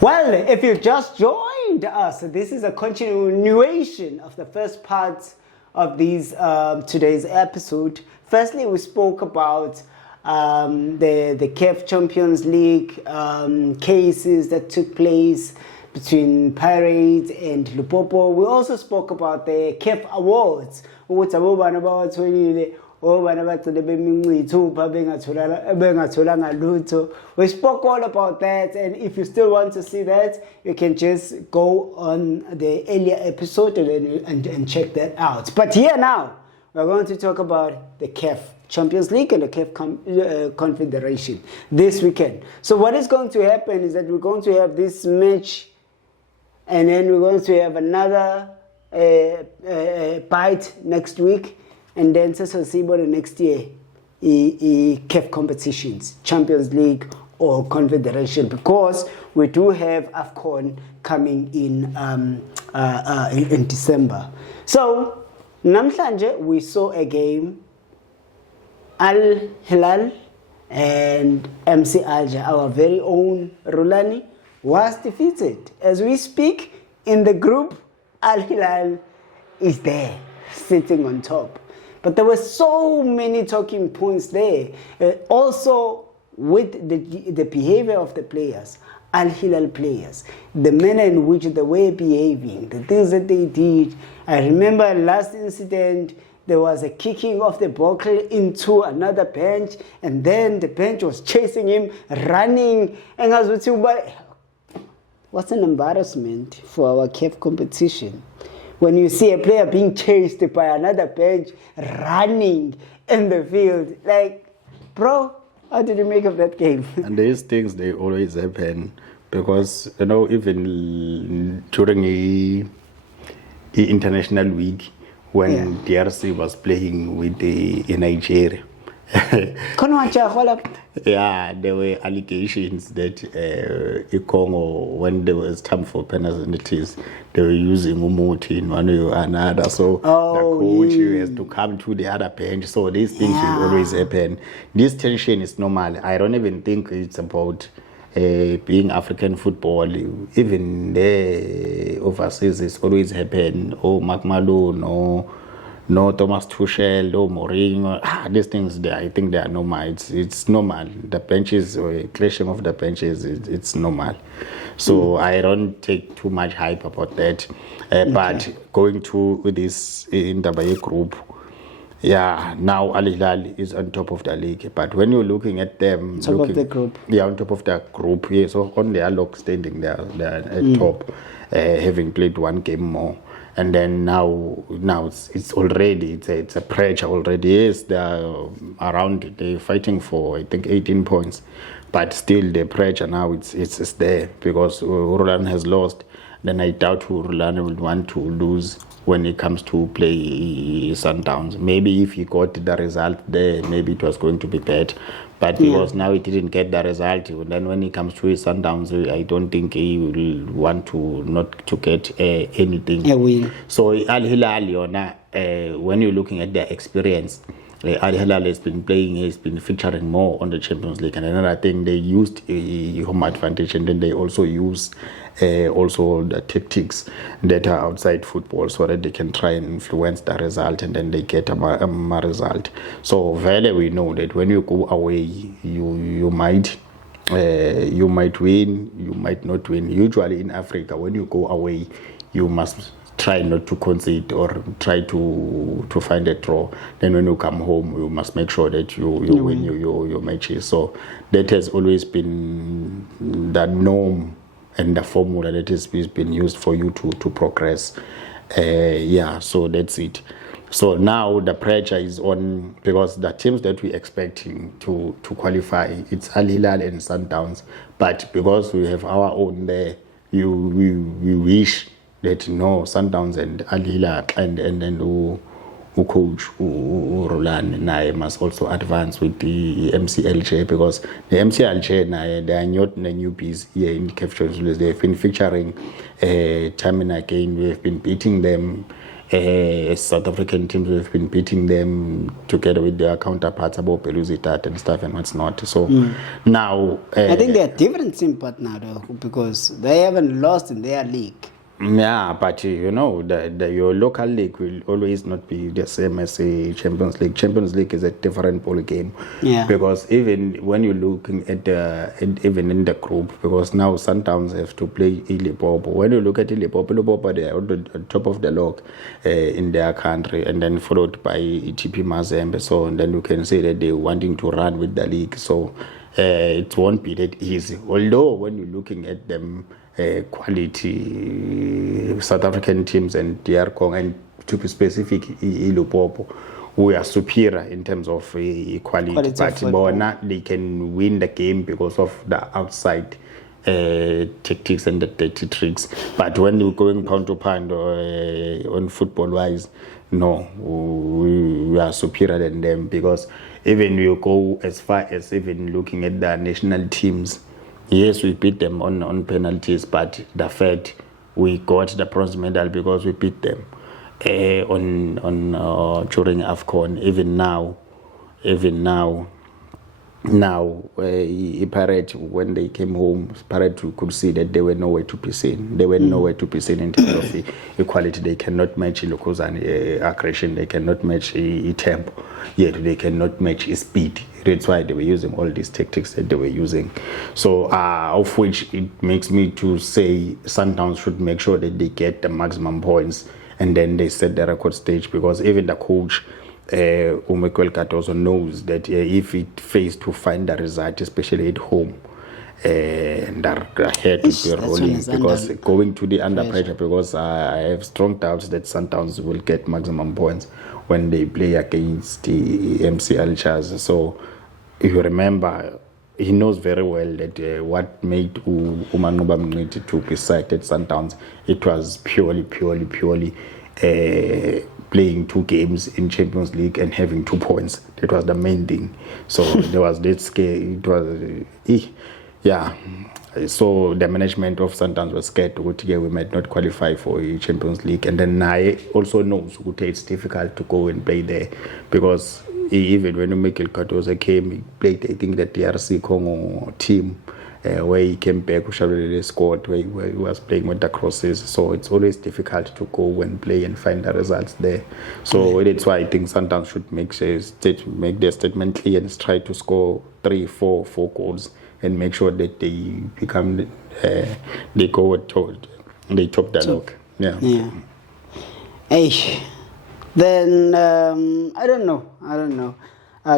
Well, if you just joined us, this is a continuation of the first part of today's episode. Firstly, we spoke about the CAF Champions League cases that took place between Pirates and Lupopo. We also spoke about the CAF Awards, which are about we spoke all about that, and if you still want to see that, you can just go on the earlier episode and check that out. But here now, we're going to talk about the CAF Champions League and the CAF Confederation this weekend. So what is going to happen is that we're going to have this match, and then we're going to have another bite next week. And then the next year, CAF competitions, Champions League or Confederation, because we do have AFCON coming in December. So, namhlanje we saw a game. Al Hilal and MC Alger, our very own Rulani, was defeated. As we speak, in the group, Al Hilal is there, sitting on top. But there were so many talking points there. Also, with the behavior of the players, Al Hilal players, the manner in which they were behaving, the things that they did. I remember last incident, there was a kicking of the ball into another bench, and then the bench was chasing him, running. And I was like, what's an embarrassment for our CAF competition? When you see a player being chased by another bench running in the field, like, bro, how did you make of that game? And these things, they always happen because, even during the international week when DRC was playing with in Nigeria, yeah, there were allegations that Congo, when there was time for penalties, they were using Umuti in one way or another. So the coach has to come to the other bench. So these things will always happen. This tension is normal. I don't even think it's about being African football. Even there overseas, it's always happen. Mark Malone, no Thomas Tuchel, no Mourinho. These things, I think they are normal. It's normal. The benches, clashing of the benches, it's normal. So I don't take too much hype about that. But going to this in the Baye group, now Al Hilal is on top of the league. But when you're looking at them, of the group. Yeah, on top of the group. Yeah, so on their log standing there, they're at top, having played one game more. And then now it's already it's a pressure already. Yes, they're around. They're fighting for I think 18 points, but still the pressure now it's there because Roland has lost. Then I doubt Roland will want to lose when it comes to play Sundowns. Maybe if he got the result there, maybe it was going to be bad. But because now he didn't get the result, then when it comes to his Sundowns, I don't think he will want to not to get anything. A win. So Al Hilal, when you're looking at their experience, Al Hilal has been playing, has been featuring more on the Champions League. And another thing, they used home advantage, and then they also use also the tactics that are outside football so that they can try and influence the result, and then they get a result. So really we know that when you go away, you might win, you might not win. Usually in Africa, when you go away, you must try not to concede or try to find a draw. Then when you come home, you must make sure that you win your matches. So that has always been the norm and the formula that has been used for you to progress. So that's it. So now the pressure is on because the teams that we're expecting to qualify, it's Al Hilal and Sundowns. But because we have our own there, we wish that Sundowns and Al Hilal and then coach Roland Naye must also advance with the MCLJ because the MCLJ they are not the newbies here in the CAF Champions League. They have been featuring time and again. We have been beating them South African teams have been beating them together with their counterparts about Belouizdad and stuff and what's not. So now I think they're different team part now though, because they haven't lost in their league. yeah, but you know, your local league will always not be the same as a Champions League. Champions League is a different ball game. Yeah. Because even when you're looking at even in the group, because now Sundowns have to play Ilipopo. When you look at Ilipopo, they are on the top of the log in their country, and then followed by TP Mazembe. So and then you can say that they're wanting to run with the league. So it won't be that easy. Although when you're looking at them. Quality South African teams and DR Congo, and to be specific, Ilipopo, who are superior in terms of quality. But they can win the game because of the outside tactics and the dirty tricks. But when you're going pound to pound on football wise, no, we are superior than them, because even you go as far as even looking at the national teams. Yes, we beat them on penalties, but the fact we got the bronze medal because we beat them during AFCON. Even now, Pirate, when they came home, Pirate could see that they were nowhere to be seen. They were nowhere to be seen in terms of equality. They cannot match Lukozan aggression. They cannot match tempo. Yet they cannot match speed. That's why they were using all these tactics that they were using. So, of which it makes me to say Sundowns should make sure that they get the maximum points, and then they set the record stage, because even the coach, Umekwel Cardoso, knows that if it fails to find the result, especially at home, and their head will be rolling, because going to the under pressure, because I have strong doubts that Sundowns will get maximum points when they play against the MC Alchaz. So if you remember, he knows very well that what made Umanuba Mngqithi to be cited Sundowns, it was purely playing 2 games in Champions League and having 2 points. That was the main thing. So there was that scare. It was, yeah. So the management of Sundowns was scared to go together. We might not qualify for a Champions League. And then I also knows it's difficult to go and play there, because even when Mikel Cardoso came, he played, I think, the DRC Congo team, where he came back, Ushabele scored, where he was playing with the crosses. So it's always difficult to go and play and find the results there. So that's why I think Sundowns should make their statement clear and try to score 3, 4 goals, and make sure that they become, they go they top the log. Yeah. Hey, then I don't know.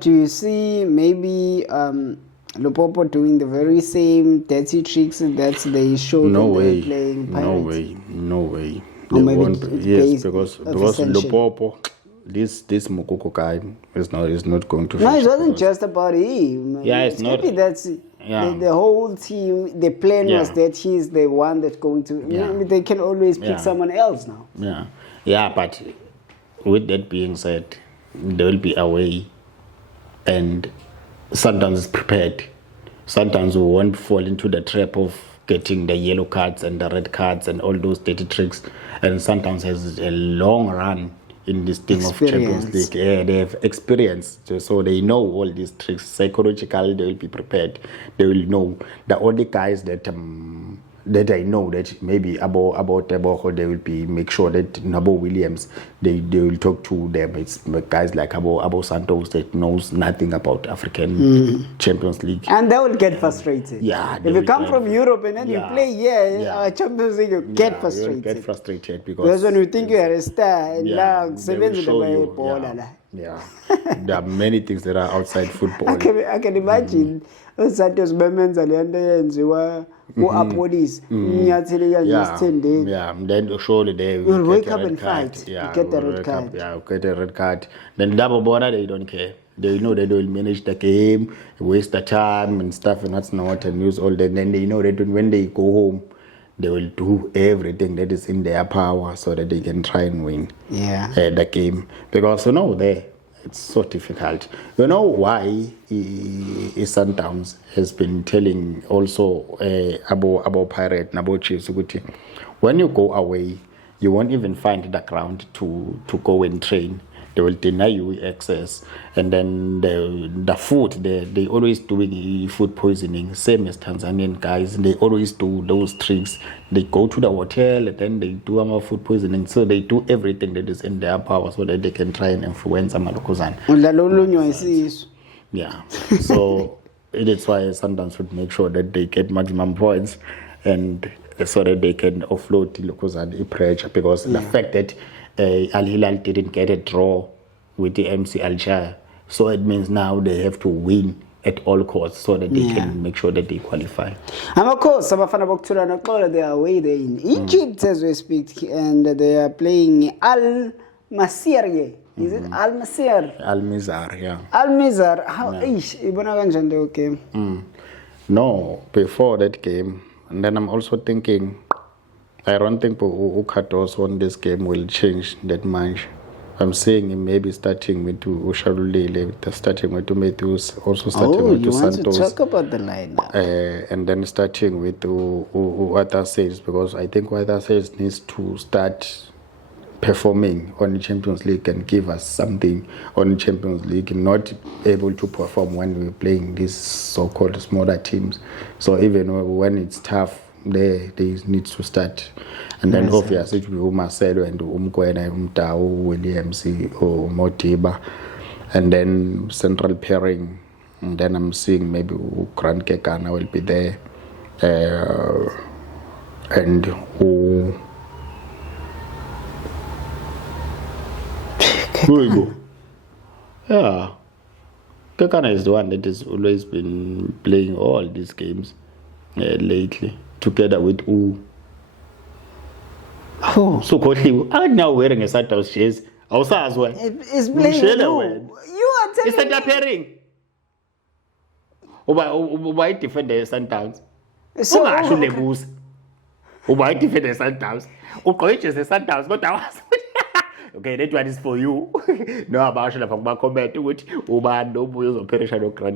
Do you see maybe Lupopo doing the very same dirty tricks that they showed when they were playing Pirates? No way. Or maybe yes, because Lupopo, this Mukoko guy is not going to. No, it wasn't just about him. Yeah, it's not. Maybe that's the whole team. The plan was that he's the one that's going to. They can always pick someone else now. Yeah. But with that being said, there will be a way, and Sundowns is prepared. Sundowns won't fall into the trap of getting the yellow cards and the red cards and all those dirty tricks. And Sundowns has a long run in this team of Champions League. Yeah, they have experience, so they know all these tricks. Psychologically, they will be prepared. They will know. The only guys that I know that maybe about Teboho, they will be make sure that Nabo Williams, they will talk to them. It's guys like Abo Santos that knows nothing about African Champions League, and they will get frustrated. Yeah, if you come from Europe and then you play Champions League, you get frustrated. You get frustrated because when you think you are a star, and there are many things that are outside football. I can imagine Santos Bemenza yenziwa ku-apolice inyathele kanje then surely they will wake up and fight. You get the red card. Get a red card. Then double border, they don't care. They know that they will manage the game, waste the time and stuff, and that's not, and use all that. Then they know that when they go home, they will do everything that is in their power so that they can try and win the game. Because it's so difficult. You know why Sundowns has been telling also about Pirate and about Chiefs, when you go away, you won't even find the ground to go and train. They will deny you access, and then the food they always doing food poisoning, same as Tanzanian guys. They always do those tricks. They go to the hotel and then they do food poisoning. So they do everything that is in their power so that they can try and influence Amalokuzana. Yeah. So it is why Sundowns should make sure that they get maximum points, and so that they can offload Lokuzana pressure, because the fact that Al Hilal didn't get a draw with the MC Alger, so it means now they have to win at all costs so that they can make sure that they qualify. Amakhosi abafana bokuthulana xola, they are away there in Egypt as we speak, and they are playing Al Masirye. Is it Al Masir? Al Mizar, yeah. Al Mizar. How ibona kanjani leyo game? No, before that game, and then I'm also thinking, I don't think Ukatos on this game will change that much. I'm saying him maybe starting with Usharulile, starting with Matthews, also starting with Santos. You want to talk about the lineup? And then starting with Wata Sales, because I think Wata Sales needs to start performing on the Champions League and give us something on the Champions League, not able to perform when we're playing these so-called smaller teams. So even when it's tough, they need to start. And then obviously it will be Marcelo and Umkwena, Umtao, Williams, or Motiba. And then central pairing. And then I'm seeing maybe Grant Kekana will be there. And who we go? Yeah. Kekana is the one that has always been playing all these games lately, together with U. Oh. So Kotli, I'm now wearing a Santos shares. Also as well. It's playing you. You are telling it's a pairing. Why defend the Sundowns? So actually lose. Why defend the Sundowns? Just the Sundowns, but I was. Okay, that one is for you. No, about comment which no Grand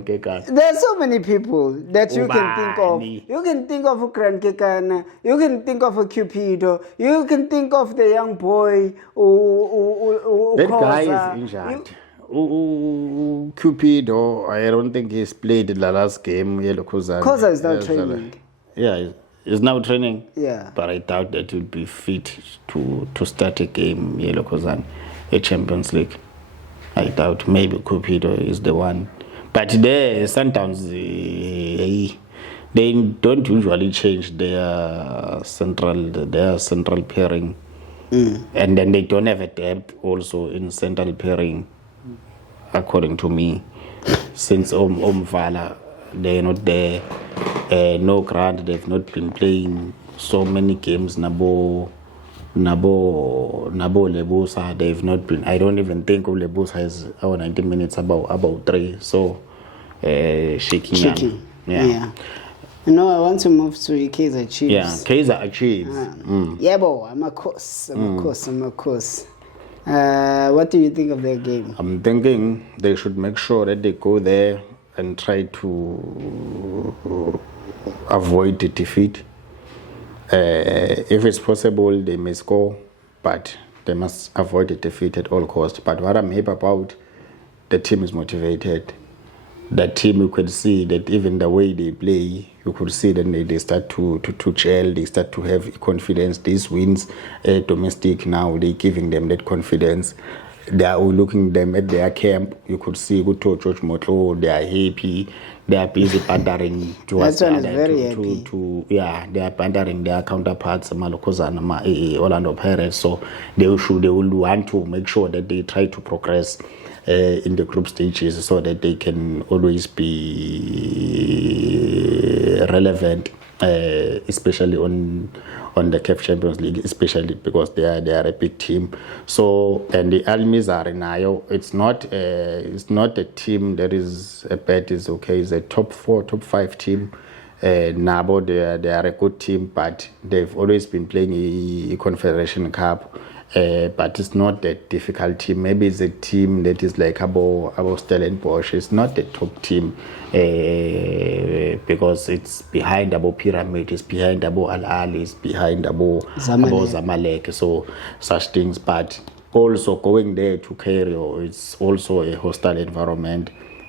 Kekana. There are so many people that you can think of. You can think of Grand Kekana, you can think of a Cupido, you can think of the young boy that guy is injured. Cupido, I don't think he's played the last game. Koza is now training. Yeah, he's now training. Yeah. But I doubt that he'll be fit to start a game, Kozan, a Champions League. I doubt. Maybe Cupido is the one. But there, sometimes they don't usually change their central pairing. And then they don't have a depth also in central pairing, according to me. Since Omvala, they're not there. No Grant, they've not been playing so many games. Nabo Lebusa, they've not been. I don't even think Lebusa has our 90 minutes about 3. So shaking. Yeah. No, I want to move to Kaizer Chiefs. Yeah, Kaizer Chiefs. Yeah, I'm a course. What do you think of their game? I'm thinking they should make sure that they go there and try to avoid the defeat. If it's possible, they may score, but they must avoid the defeat at all costs. But what I'm happy about, the team is motivated. The team, you can see that even the way they play, you could see that they start to gel, they start to have confidence. These wins, domestic now, they're giving them that confidence. They are looking them at their camp. You could see Guto George Motlo, they are happy. They are busy pandering towards that one is very happy. They are pandering their counterparts, Malokozana, Orlando Pirates. So they will want to make sure that they try to progress in the group stages so that they can always be relevant, especially on the CAF Champions League, especially because they are a big team. So, and the Al Mizar Nayo, it's not a team that is a bad, is okay. It's a top 4, top 5 team. Nabo, they are a good team, but they've always been playing a Confederation Cup. but it's not a difficult team. Maybe it's a team that is like Abo Stellenbosch. It's not the top team because it's behind Abo Pyramid, it's behind Abo Al Ali, it's behind Abo Zamalek. So such things, but also going there to Cairo, it's also a hostile environment,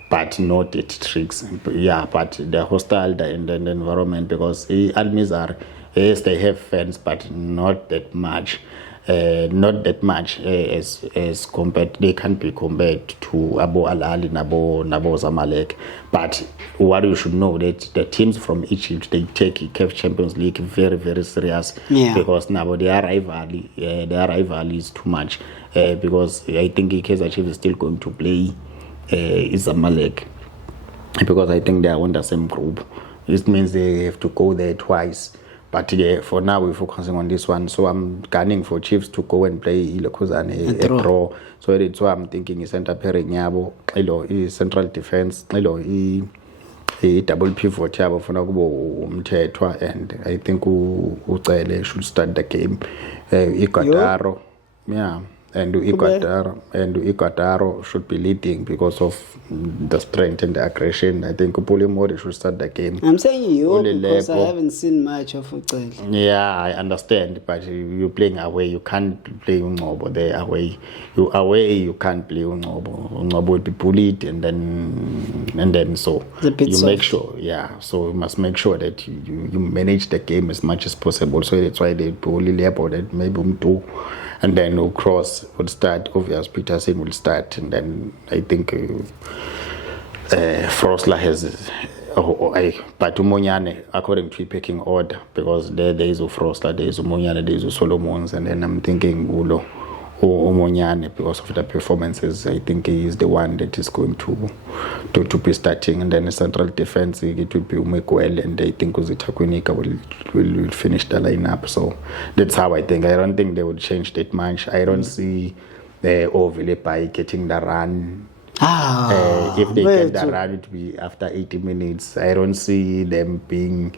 but not at tricks. Yeah, but the hostile the environment because Al-Mizar, yes, they have fans, but not that much. Not that much as compared. They can't be compared to Abu Al Ali, Nabo Zamalek. But what you should know that the teams from Egypt, they take CAF Champions League very, very serious. Yeah. Because now their rivalry is too much. Because I think Kaizer Chiefs is still going to play Zamalek because I think they are on the same group. It means they have to go there twice. But yeah, for now we're focusing on this one. So I'm gunning for Chiefs to go and play Ilokuzane a draw. So that's why I'm thinking center pairing yabo, central defense, double pivot yabo for Umthethwa, and I think Ucele should start the game. Ikataro, yeah. And Ikataro should be leading because of the strength and the aggression. I think Pulimori should start the game. I'm saying you because I haven't seen much of Ucele. Yeah, I understand, but you're playing away. You can't play Ungobo there away. You away, you can't play Ungobo. Ungobo will be bullied, and then so you soft. Make sure. Yeah, so you must make sure that you manage the game as much as possible. So that's why they bully Leopold that maybe two. And then Cross will start, obvious Peterson will start, and then I think Frosler has, but Umonyane, according to picking order, because there is Frosler, there is Umonyane, there is Solomons, and then I'm thinking Umonyane, because of the performances, I think he is the one that is going to be starting, and then the central defense, it will be Umekwel, and I think Uzitakunika will finish the lineup. So that's how I think. I don't think they would change that much. I don't see Ovile getting the run. If they get the run, it will be after 80 minutes. I don't see them being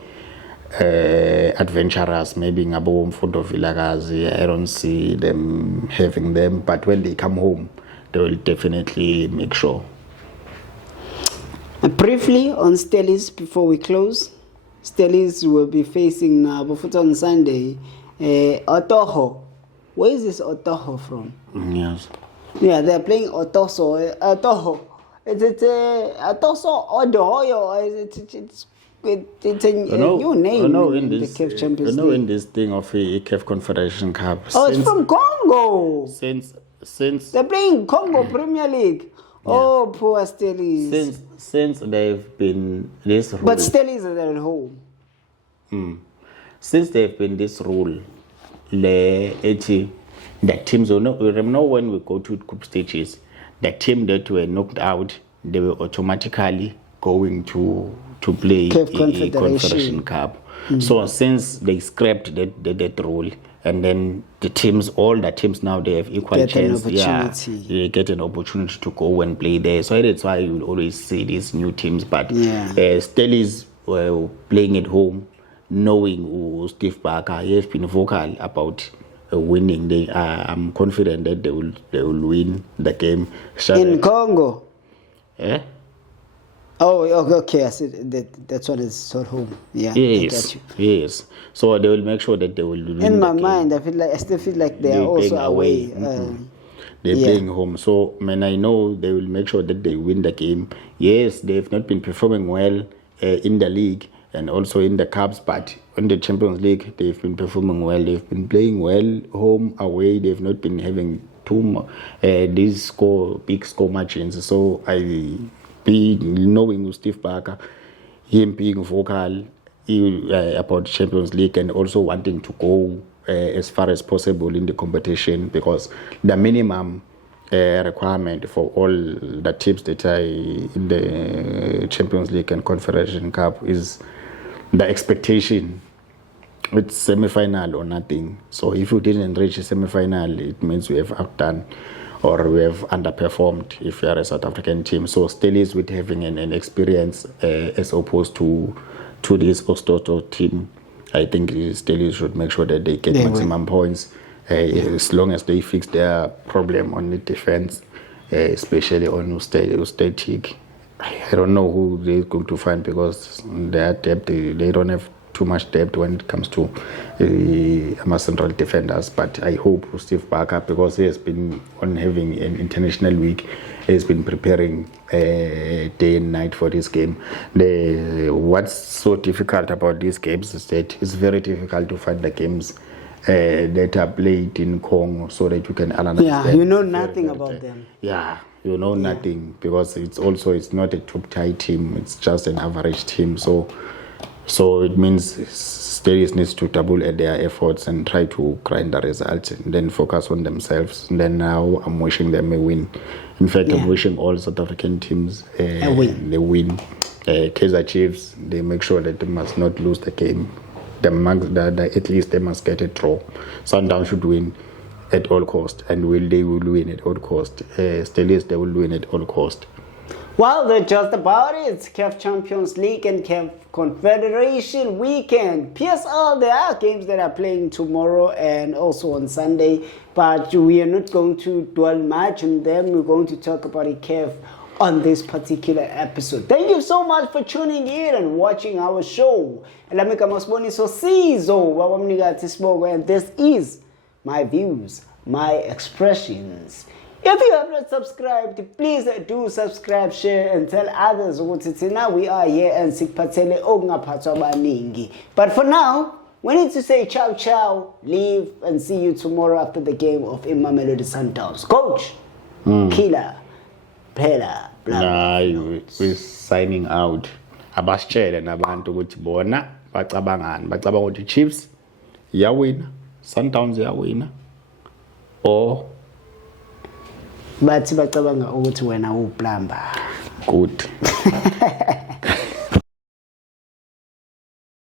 adventurous, maybe Ngabo Mfundo Vilagazi. I don't see them having them, but when they come home, they will definitely make sure. Briefly on Stellies before we close. Stellies will be facing Bofuta on Sunday. Otoho. Where is this Otoho from? Yes. Yeah, they're playing Otoso. Otoho. It's Otoso Odohoyo. It's a new name in the CAF Champions League. In this thing of a CAF Confederation Cup. It's from Congo. Since they're playing Congo Premier League. Yeah. Oh, poor Stellies. Since they've been this rule. But Stellies are at home. Since they've been this rule, the teams will know when we go to group stages, the team that were knocked out, they were automatically going to play a Confederation Cup. So since they scrapped that rule, and then all the teams now, they have equal chance. They get an opportunity to go and play there. So that's why you will always see these new teams. But Stellies were playing at home, knowing Steve Barker, he has been vocal about winning. I'm confident that they will win the game. In Congo? Yeah. Oh, okay. I said that's what is at home. Yeah. Yes. Yes. So they will make sure that they will win. In my mind, I still feel like they are also away. They're playing home. So when I know they will make sure that they win the game. Yes, they have not been performing well in the league and also in the Cups, but in the Champions League, they've been performing well. They've been playing well, home, away. They've not been having these big score margins. So knowing Steve Barker, him being vocal about Champions League and also wanting to go as far as possible in the competition, because the minimum requirement for all the teams that are in the Champions League and Confederation Cup is the expectation. It's semi-final or nothing. So if you didn't reach a semi-final, it means we have outdone or we have underperformed if you are a South African team. So Stellies with having an experience as opposed to this Ostoto team, I think Stellies should make sure that they get maximum points as long as they fix their problem on the defense, especially on Static. I don't know who they're going to find because their depth, they don't have too much depth when it comes to central defenders. But I hope Steve Barker, because he has been on having an international week, he has been preparing day and night for this game. What's so difficult about these games is that it's very difficult to find the games that are played in Congo so that you can analyze them. Yeah, you know nothing about them. Yeah, you know nothing because it's not a top tier team. It's just an average team. So it means Stelis needs to double at their efforts and try to grind the results and then focus on themselves. And then now I'm wishing them a win. In fact, I'm wishing all South African teams a win. They win. Kaizer Chiefs, they make sure that they must not lose the game. At least they must get a draw. Sundown should win at all cost, and they will win at all cost. Stelis, they will win at all cost. Well, that's just about it. It's CAF Champions League and CAF Confederation weekend. PSL, there are games that are playing tomorrow and also on Sunday, but we are not going to dwell much on them. We're going to talk about it CAF on this particular episode. Thank you so much for tuning in and watching our show. And this is my views, my expressions. If you have not subscribed, please do subscribe, share, and tell others. Now we are here and but for now, we need to say ciao ciao, leave, and see you tomorrow after the game of Mamelodi Sundowns. Coach, Killer, Pela, we're signing out. Abasitshele nabantu ukuthi bona bacabangani. Bacabanga ukuthi Chiefs iyawina, Sundowns iyawina, or bathi bacabanga ukuthi wena uplumber. Good.